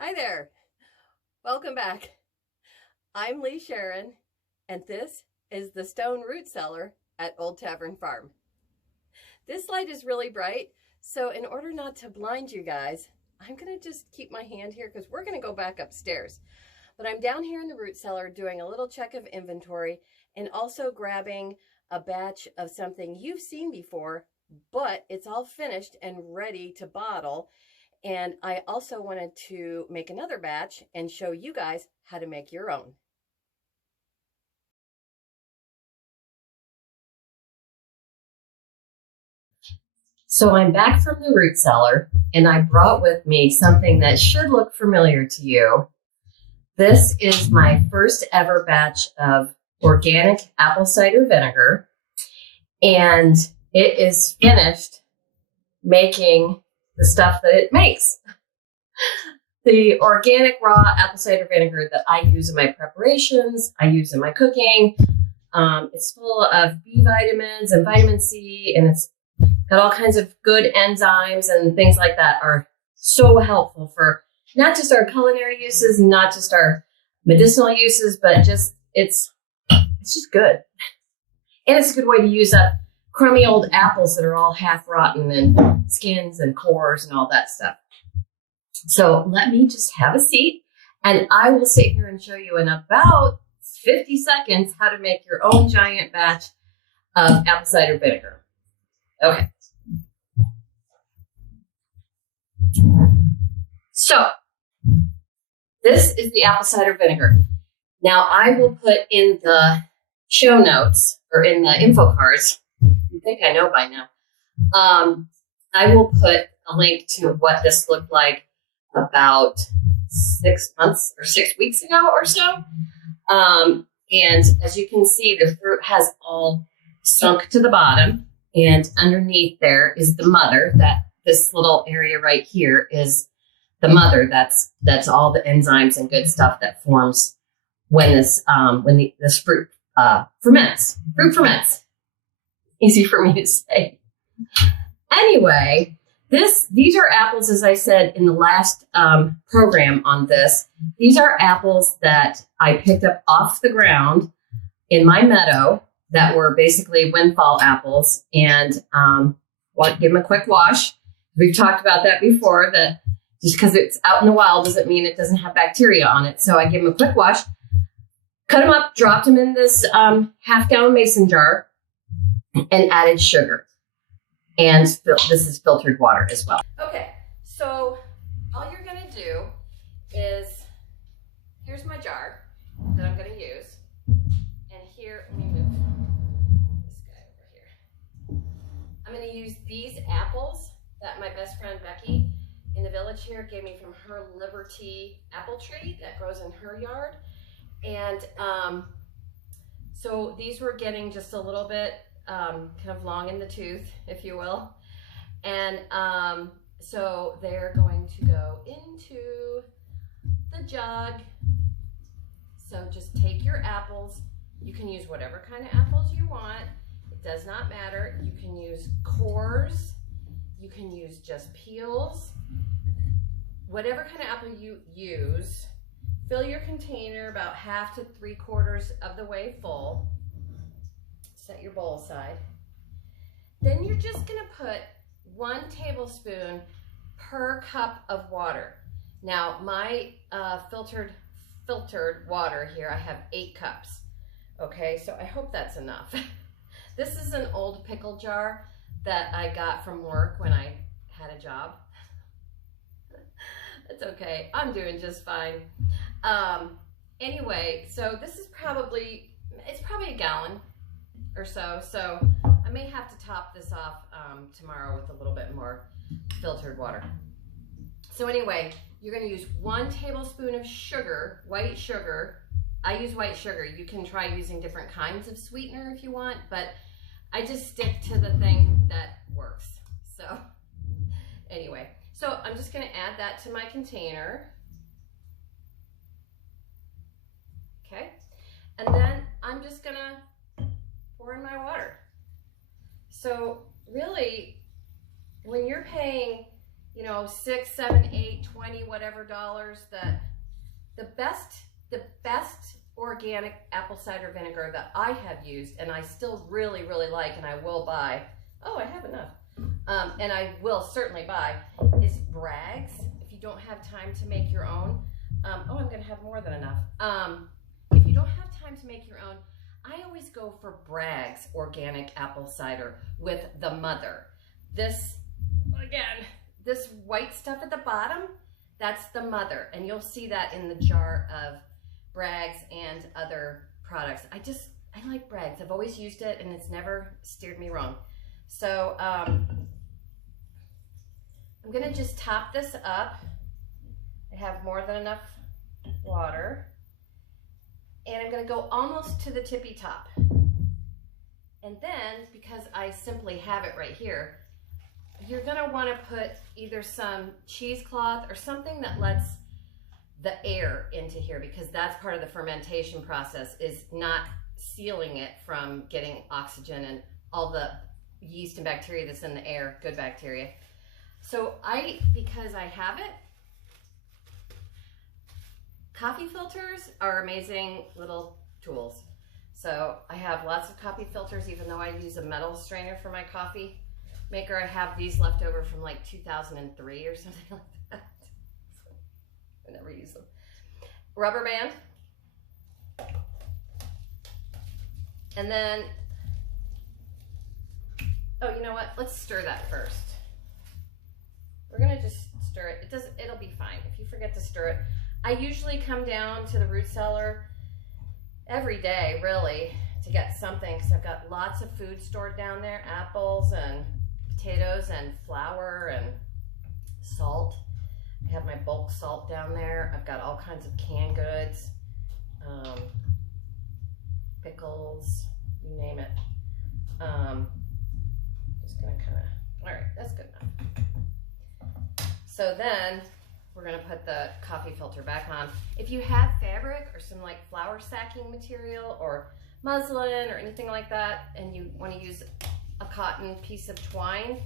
Hi there. Welcome back. I'm Lee Sharon, and this is the stone root cellar at Old Tavern Farm. This light is really bright, so in order not to blind you guys, I'm going to just keep my hand here because we're going to go back upstairs. But I'm down here in the root cellar doing a little check of inventory and also grabbing a batch of something you've seen before, but it's all finished and ready to bottle. And I also wanted to make another batch and show you guys how to make your own. So I'm back from the root cellar and I brought with me something that should look familiar to you. This is my first ever batch of organic apple cider vinegar, and it is finished making the stuff that it makes. The organic raw apple cider vinegar that I use in my preparations, I use in my cooking. It's full of B vitamins and vitamin C, and it's got all kinds of good enzymes and things like that are so helpful for not just our culinary uses, not just our medicinal uses, but just it's just good. And it's a good way to use up crummy old apples that are all half rotten and skins and cores and all that stuff. So let me just have a seat and I will sit here and show you in about 50 seconds how to make your own giant batch of apple cider vinegar. Okay. So this is the apple cider vinegar. Now I will put in the show notes or in the info cards. You think I know by now. I will put a link to what this looked like about 6 months or 6 weeks ago or so. And as you can see, the fruit has all sunk to the bottom, and underneath there is the mother. That this little area right here is the mother. That's all the enzymes and good stuff that forms when this fruit ferments. Fruit ferments. Easy for me to say. Anyway, these are apples, as I said in the last program on this. These are apples that I picked up off the ground in my meadow that were basically windfall apples, and want to give them a quick wash. We've talked about that before, that just because it's out in the wild doesn't mean it doesn't have bacteria on it. So I give them a quick wash, cut them up, dropped them in this half-gallon mason jar, and added sugar. And this is filtered water as well. Okay, so all you're gonna do is, here's my jar that I'm gonna use. And here, let me move this guy over here. I'm gonna use these apples that my best friend Becky in the village here gave me from her Liberty apple tree that grows in her yard. And so these were getting just a little bit kind of long in the tooth, if you will. And so they're going to go into the jug. So just take your apples. You can use whatever kind of apples you want. It does not matter. You can use cores. You can use just peels. Whatever kind of apple you use, fill your container about 1/2 to 3/4 of the way full. Set your bowl aside. Then you're just gonna put 1 tablespoon per cup of water. Now my filtered water here, I have 8 cups. Okay, so I hope that's enough. This is an old pickle jar that I got from work when I had a job. It's okay, I'm doing just fine. Anyway, so this is probably a gallon or so. So I may have to top this off tomorrow with a little bit more filtered water. So anyway, you're gonna use 1 tablespoon of sugar, white sugar. I use white sugar. You can try using different kinds of sweetener if you want, but I just stick to the thing that works. So anyway, so I'm just gonna add that to my container. Okay, and then I'm just gonna pour in my water. So really, when you're paying, you know, $6, $7, $8, $20, whatever dollars. The best organic apple cider vinegar that I have used, and I still really, really like, and I will buy. Oh, I have enough. And I will certainly buy, is Bragg's. If you don't have time to make your own, oh, I'm gonna have more than enough. If you don't have time to make your own, I always go for Bragg's organic apple cider with the mother. This, again, this white stuff at the bottom, that's the mother. And you'll see that in the jar of Bragg's and other products. I like Bragg's. I've always used it and it's never steered me wrong. So I'm gonna just top this up. I have more than enough water. And I'm gonna go almost to the tippy top. And then, because I simply have it right here, you're gonna wanna put either some cheesecloth or something that lets the air into here, because that's part of the fermentation process, is not sealing it from getting oxygen and all the yeast and bacteria that's in the air, good bacteria. So because I have it, coffee filters are amazing little tools. So I have lots of coffee filters, even though I use a metal strainer for my coffee maker. I have these left over from like 2003 or something like that. So I never use them. Rubber band. And then, oh, you know what? Let's stir that first. We're gonna just stir it. It'll be fine if you forget to stir it. I usually come down to the root cellar every day, really, to get something, because I've got lots of food stored down there, apples and potatoes and flour and salt. I have my bulk salt down there. I've got all kinds of canned goods, pickles, you name it. Just gonna kind of, all right, that's good enough. So then we're gonna put the coffee filter back on. If you have fabric or some like flour sacking material or muslin or anything like that, and you wanna use a cotton piece of twine,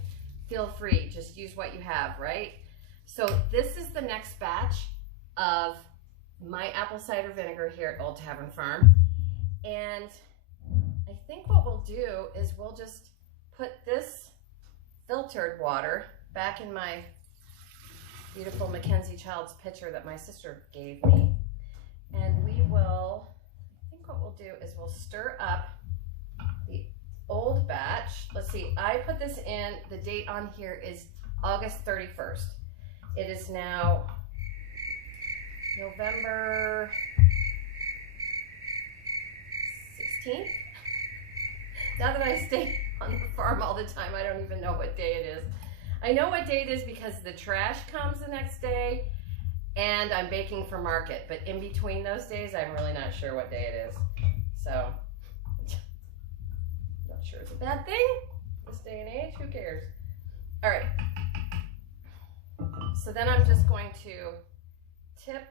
feel free, just use what you have, right? So this is the next batch of my apple cider vinegar here at Old Tavern Farm. And I think what we'll do is we'll just put this filtered water back in my beautiful Mackenzie Childs pitcher that my sister gave me. And we will, I think what we'll do is we'll stir up the old batch. Let's see, I put this in, the date on here is August 31st. It is now November 16th. Now that I stay on the farm all the time, I don't even know what day it is. I know what day it is because the trash comes the next day and I'm baking for market. But in between those days, I'm really not sure what day it is. So, not sure it's a bad thing. This day and age, who cares? All right. So then I'm just going to tip,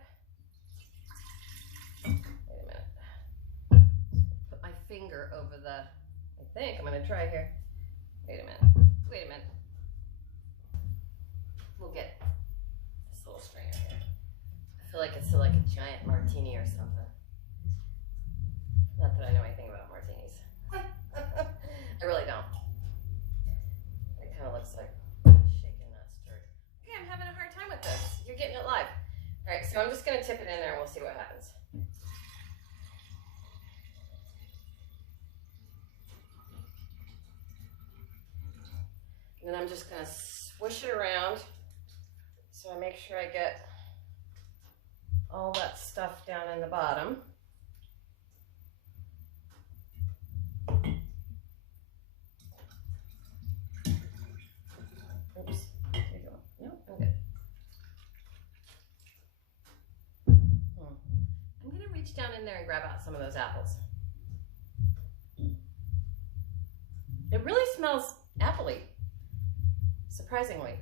wait a minute, put my finger over the, I think I'm going to try here. Wait a minute. We'll get this little strainer here. I feel like it's like a giant martini or something. Not that I know anything about martinis. I really don't. It kind of looks like shaken, not stirred. Okay, I'm having a hard time with this. You're getting it live. All right, so I'm just going to tip it in there and we'll see what happens. And then I'm just going to swish it around so I make sure I get all that stuff down in the bottom. Oops, there you go. No, I'm good. I'm gonna reach down in there and grab out some of those apples. It really smells appley, surprisingly.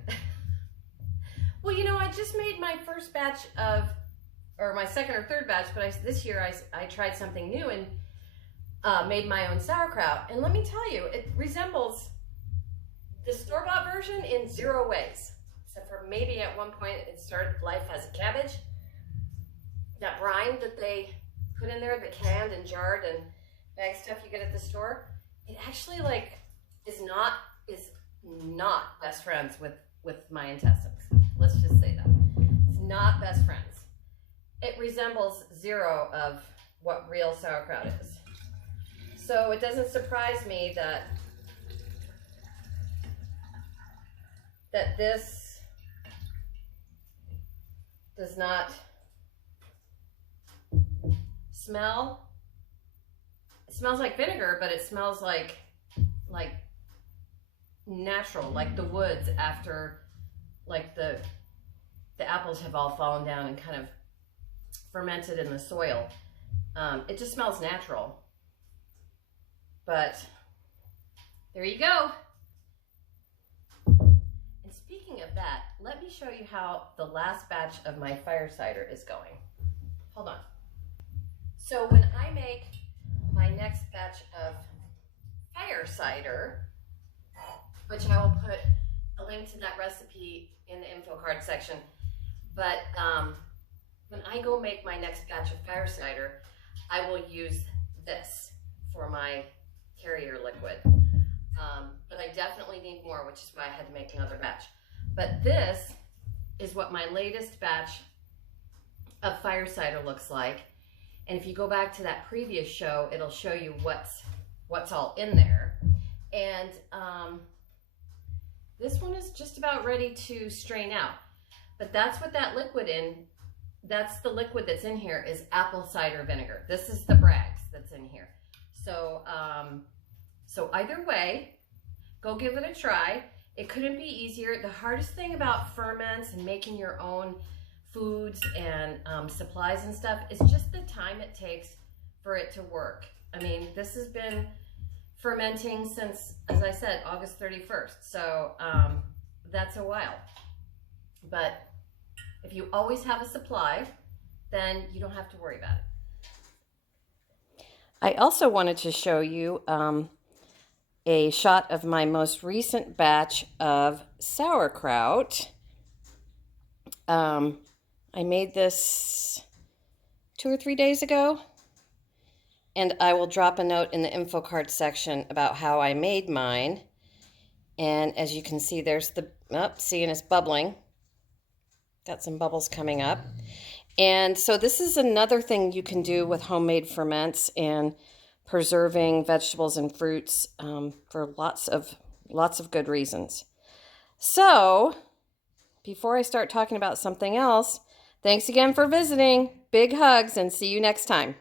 Well, you know, I just made my first batch of, or my second or third batch, but this year I tried something new and made my own sauerkraut. And let me tell you, it resembles the store-bought version in 0 ways. except for maybe at one point it started life as a cabbage. That brine that they put in there, the canned and jarred and bag stuff you get at the store, it actually like is not best friends with my intestines. Let's just say that. It's not best friends. It resembles zero of what real sauerkraut is. So it doesn't surprise me that this does not smell. It smells like vinegar, but it smells like natural, like the woods after like the apples have all fallen down and kind of fermented in the soil. It just smells natural. But there you go. And speaking of that, let me show you how the last batch of my fire cider is going. Hold on. So when I make my next batch of fire cider, which I will put a link to that recipe in the info card section, but when I go make my next batch of fire cider, I will use this for my carrier liquid. But I definitely need more, which is why I had to make another batch. But this is what my latest batch of fire cider looks like. And if you go back to that previous show, it'll show you what's all in there. And this one is just about ready to strain out. But that's what that liquid that's the liquid that's in here is apple cider vinegar. This is the Bragg's that's in here. So, so either way, go give it a try. It couldn't be easier. The hardest thing about ferments and making your own foods and supplies and stuff is just the time it takes for it to work. I mean, this has been fermenting since, as I said, August 31st. So that's a while. But if you always have a supply, then you don't have to worry about it. I also wanted to show you a shot of my most recent batch of sauerkraut. I made this 2 or 3 days ago, and I will drop a note in the info card section about how I made mine. And as you can see, there's the, see, and it's bubbling. Got some bubbles coming up. And so this is another thing you can do with homemade ferments and preserving vegetables and fruits for lots of good reasons. So before I start talking about something else, thanks again for visiting. Big hugs and see you next time.